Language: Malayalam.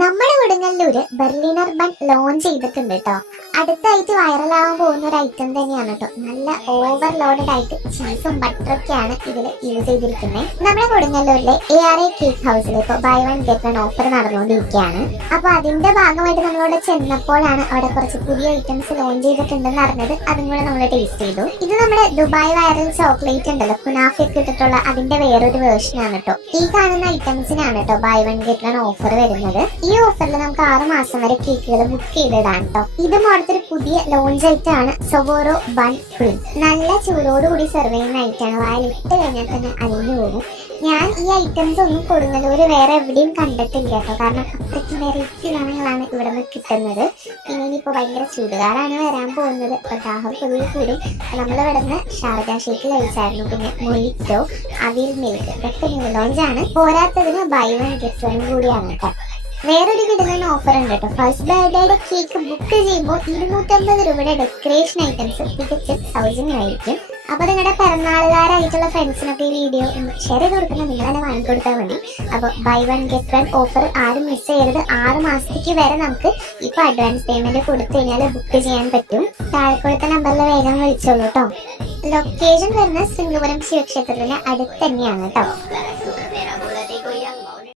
നമ്മുടെ കൊടുങ്ങല്ലൂര് ബെർലിനർ ബൺ ലോഞ്ച് ചെയ്തിട്ടുണ്ട് കേട്ടോ. അടുത്തായിട്ട് വൈറലാവാൻ പോകുന്ന ഒരു ഐറ്റം തന്നെയാണ് കേട്ടോ. നല്ല ഓവർലോഡഡ് ആയിട്ട് ചീസും ബട്ടറൊക്കെയാണ് ഇതിൽ യൂസ് ചെയ്തിരിക്കുന്നത്. നമ്മുടെ കൊടുങ്ങല്ലൂരിലെ ARA കേക്ക് ഹൗസിൽ ഇപ്പോൾ buy one get one offer നടന്നുകൊണ്ടിരിക്കുകയാണ്. അപ്പൊ അതിന്റെ ഭാഗമായിട്ട് നമ്മളവിടെ ചെന്നപ്പോഴാണ് അവിടെ കുറച്ച് പുതിയ ഐറ്റംസ് ലോഞ്ച് ചെയ്തിട്ടുണ്ടെന്ന് അറിഞ്ഞത്. അതും കൂടെ നമ്മൾ ടേസ്റ്റ് ചെയ്തു. ഇത് നമ്മുടെ ദുബായ് വൈറൽ ചോക്ലേറ്റ് ഉണ്ടല്ലോ, കുനാഫയൊക്കെ ഇട്ടിട്ടുള്ള അതിന്റെ വേറൊരു വേർഷൻ ആണ് കേട്ടോ. ഈ കാണുന്ന ഐറ്റംസിനാണ് കേട്ടോ buy one get one offer വരുന്നത്. ഈ ഓഫറിൽ നമുക്ക് 6 മാസം വരെ കേക്കുകൾ ബുക്ക് ചെയ്തിടാൻ കേട്ടോ. ഇതും അടുത്തൊരു പുതിയ ലോഞ്ച് ഐറ്റാണ് സൊവോറോ ബൺ ഫുൾ. നല്ല ചൂടോടുകൂടി സെർവ് ചെയ്യുന്ന ഐറ്റാണ്. വായിലിട്ട് കഴിഞ്ഞാൽ തന്നെ അലിഞ്ഞു പോകും. ഞാൻ ഈ ഐറ്റംസ് ഒന്നും കൊടുങ്ങല്ലൂര് വേറെ എവിടെയും കണ്ടിട്ടില്ല കേട്ടോ. കാരണം അത്രയ്ക്ക് വെറൈറ്റി സാധനങ്ങളാണ് ഇവിടെ നിന്ന് കിട്ടുന്നത്. പിന്നെ ഇനിയിപ്പോൾ ഭയങ്കര ചൂടുകാലാണ് വരാൻ പോകുന്നത്. അപ്പോൾ ദാഹം പൊതുവെ കൂടും. നമ്മളിവിടെ നിന്ന് ഷാർജ ഷേക്ക് കഴിച്ചായിരുന്നു. പിന്നെ മൊയ്റ്റോ, അവിൽ മിൽക്ക് ഇതൊക്കെ ന്യൂ ലോഞ്ചാണ്. പോരാത്തതിന് ബൈ വൺ ഗെറ്റ് വൺ കൂടിയാണ് കേട്ടോ. വേറൊരു കിട്ടുന്ന ഓഫർ ഉണ്ട് കേട്ടോ. ഫസ്റ്റ് ബർത്ത്ഡേയുടെ കേക്ക് ബുക്ക് ചെയ്യുമ്പോൾ 250 രൂപയുടെ ഡെക്കറേഷൻ ഐറ്റംസ് തികച്ചും സൗജന്യമായിരിക്കും. അപ്പോൾ നിങ്ങളുടെ പിറന്നാളുകാരായിട്ടുള്ള ഫ്രണ്ട്സിനൊക്കെ ഈ വീഡിയോ ഷെയർ ചെയ്ത് കൊടുക്കുന്ന നിങ്ങൾ തന്നെ വാങ്ങിക്കൊടുത്താൽ മതി. അപ്പോൾ buy one get one offer ആരും മിസ് ചെയ്യരുത്. 6 മാസത്തേക്ക് വരെ നമുക്ക് ഇപ്പോൾ അഡ്വാൻസ് പേയ്മെന്റ് കൊടുത്തു കഴിഞ്ഞാൽ ബുക്ക് ചെയ്യാൻ പറ്റും. താഴെ കൊടുത്ത നമ്പറിൽ വേഗം വിളിച്ചോളൂ കേട്ടോ. ലൊക്കേഷൻ വരുന്ന ശൃംഗപുരം ശിവക്ഷേത്രത്തിന് അടുത്ത് തന്നെയാണ് കേട്ടോ.